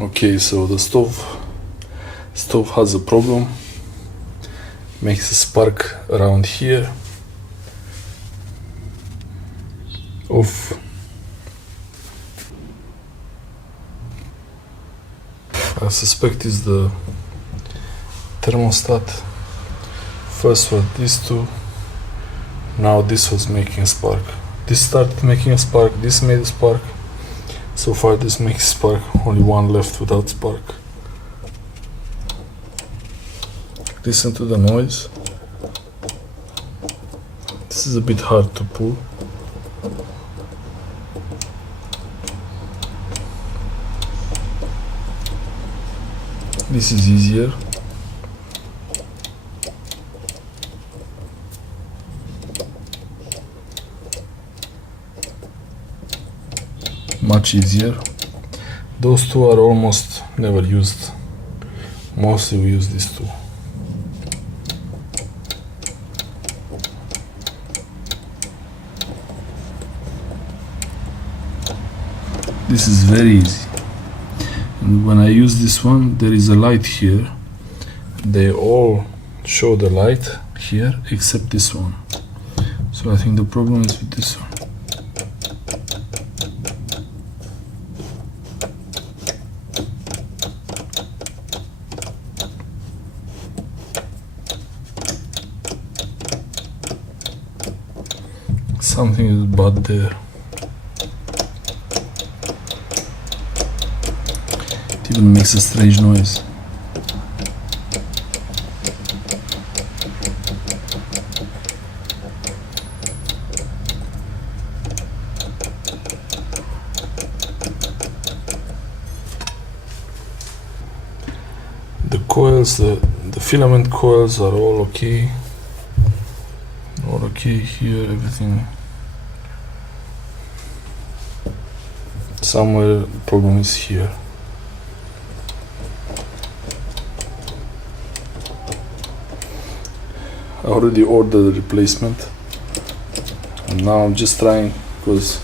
Okay, so the stove has a problem. Makes a spark around here. Off. I suspect is the thermostat. First was these two. Now this was making a spark. This started making a spark. This made a spark. So far this makes a spark. Only one left without spark. Listen to the noise. This is a bit hard to pull. This is easier. Much easier. Those two are almost never used. Mostly we use these two. This is very easy. And when I use this one, there is a light here. They all show the light here except this one. So I think the problem is with this one. Something is bad there. It even makes a strange noise. The coils, the filament coils are all okay. All okay here, everything. Somewhere the problem is here. I already ordered a replacement, and now I'm just trying, because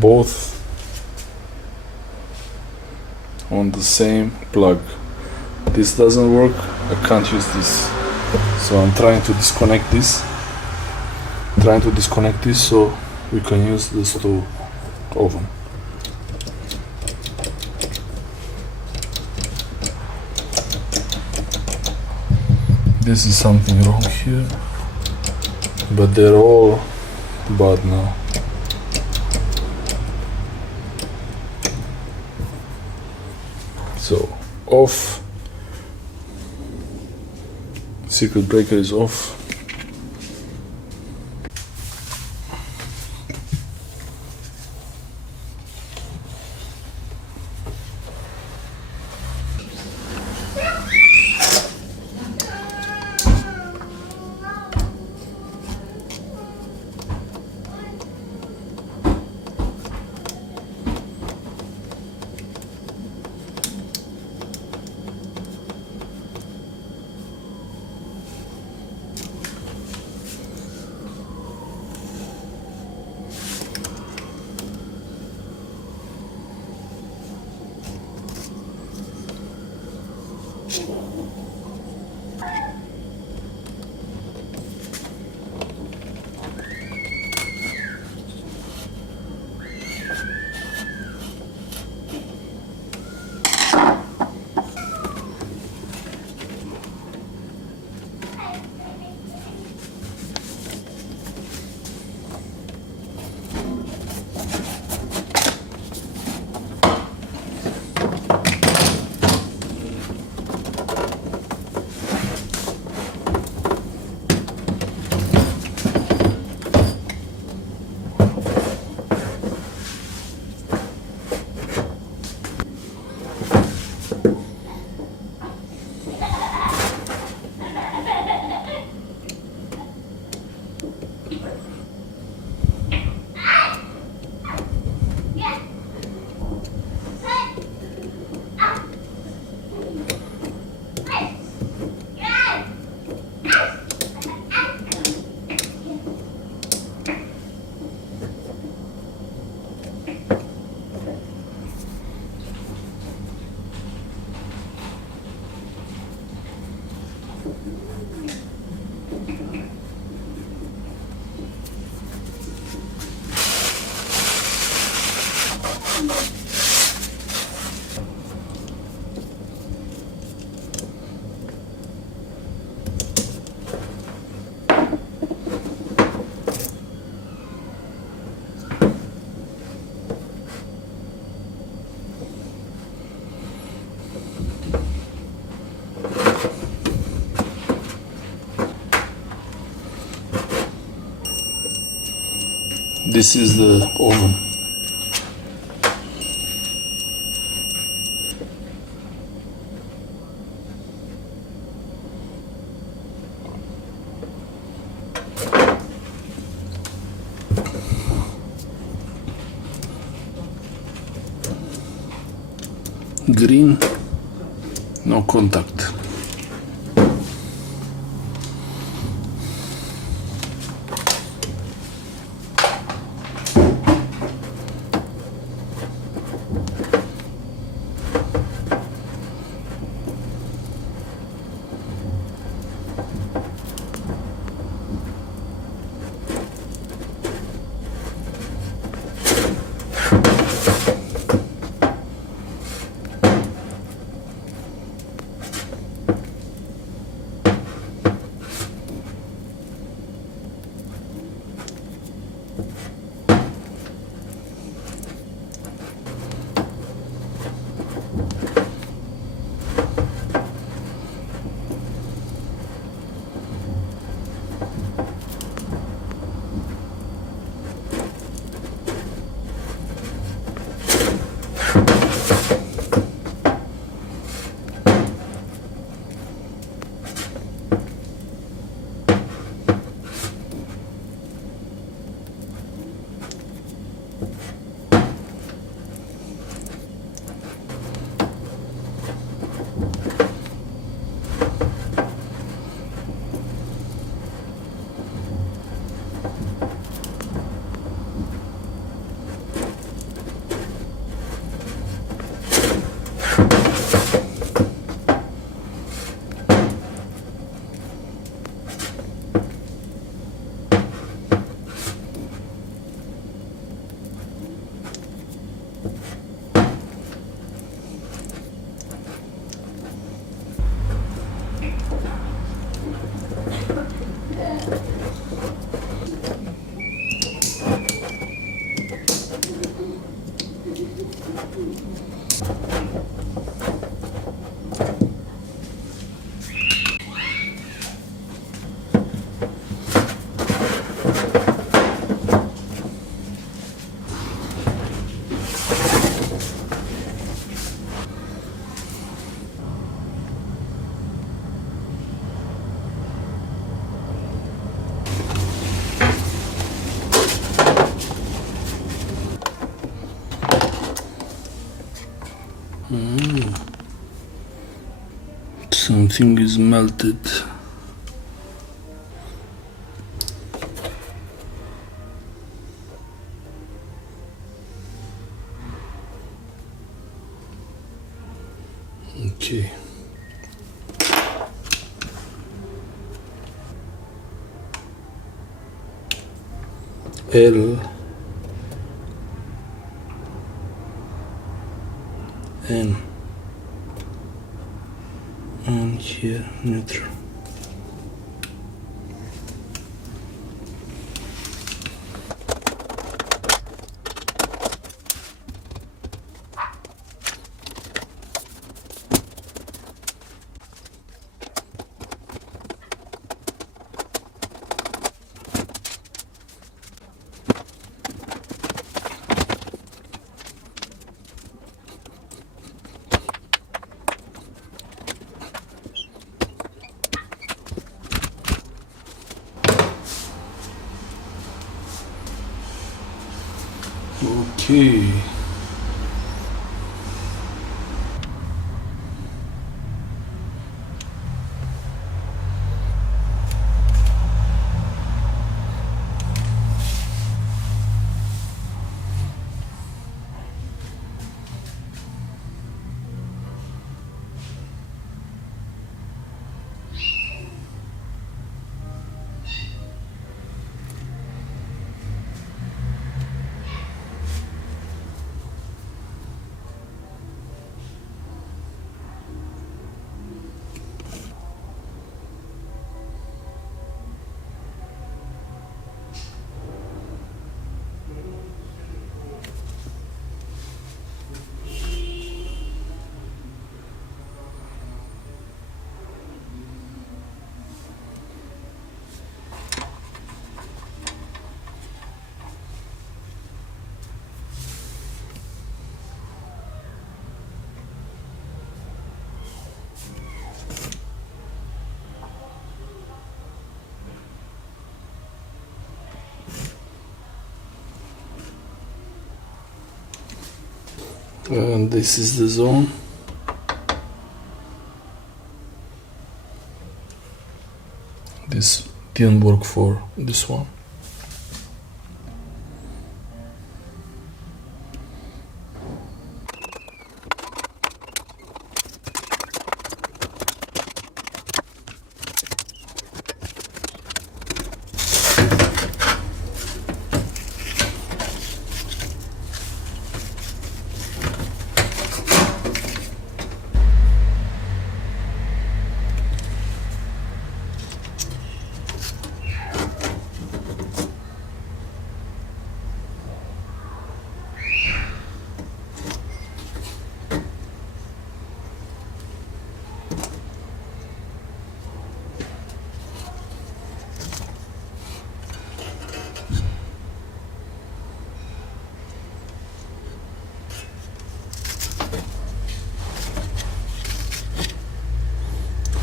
both on the same plug. This doesn't work, I can't use this. So I'm trying to disconnect this. So we can use the stove oven. This is something wrong here, but they're all bad now. So off. Circuit breaker is off. This is the oven. Green, no contact. Something is melted. Okay. L N and here neutral. Okay. And this is the zone. This didn't work for this one.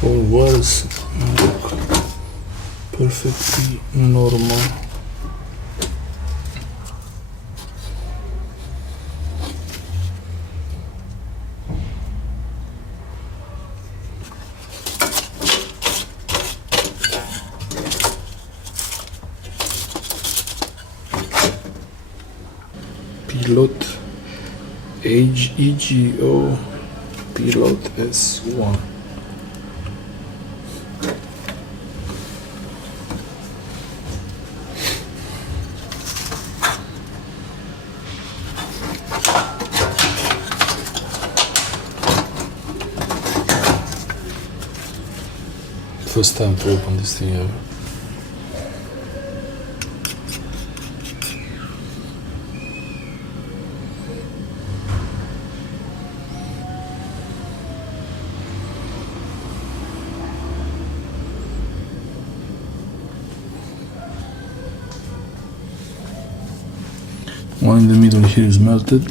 All was perfectly normal. Pilot EGO Pilot S1. First time to open this thing ever. One in the middle here is melted.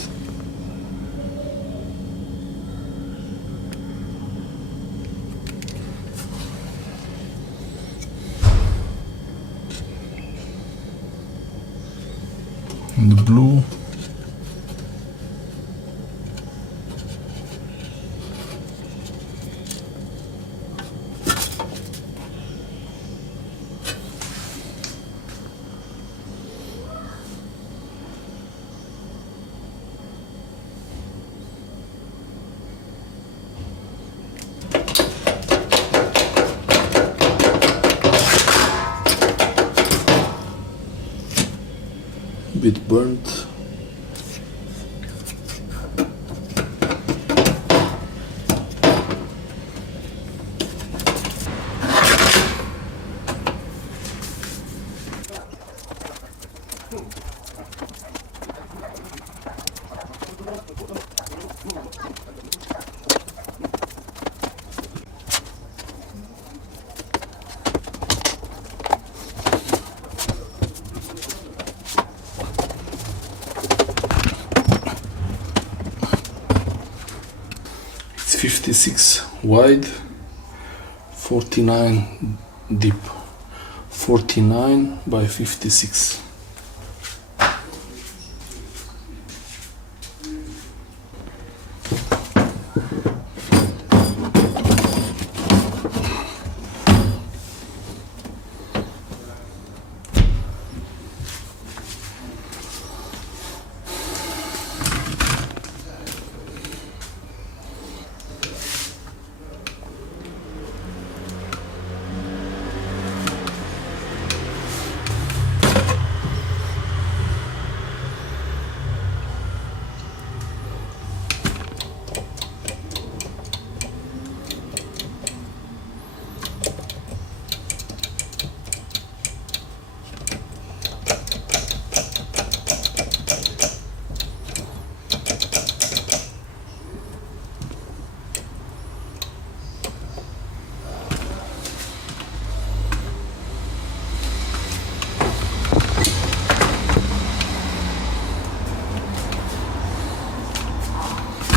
And the blue. Bit burnt. It's 56 wide, 49 deep, 49 by 56.